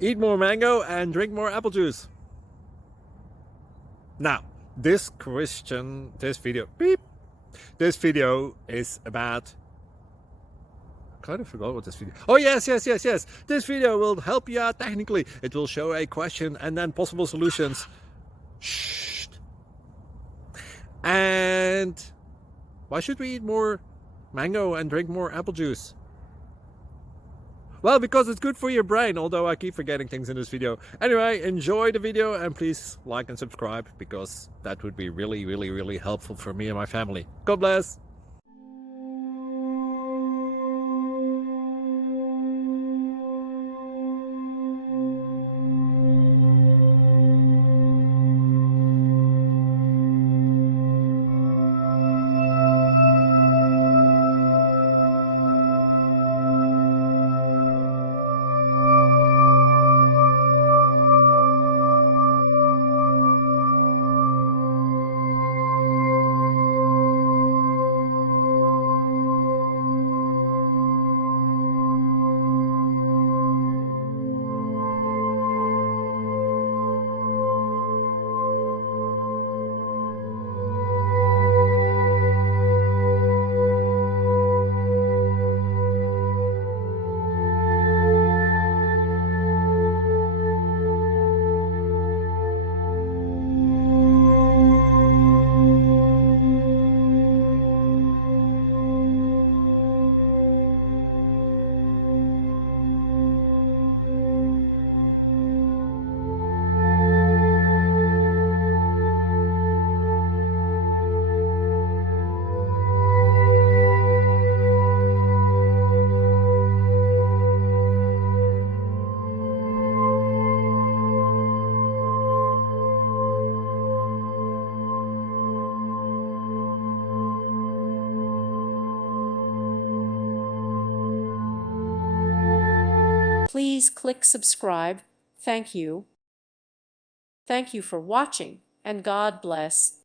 Eat more mango and drink more apple juice. Now, this video is about, I kind of forgot what this video. Oh, yes. This video will help you out technically. It will show a question and then possible solutions. Shh. And why should we eat more mango and drink more apple juice? Well, because it's good for your brain, although I keep forgetting things in this video. Anyway, enjoy the video and please like and subscribe, because that would be really helpful for me and my family. God bless! Please click subscribe. Thank you. Thank you for watching, and God bless.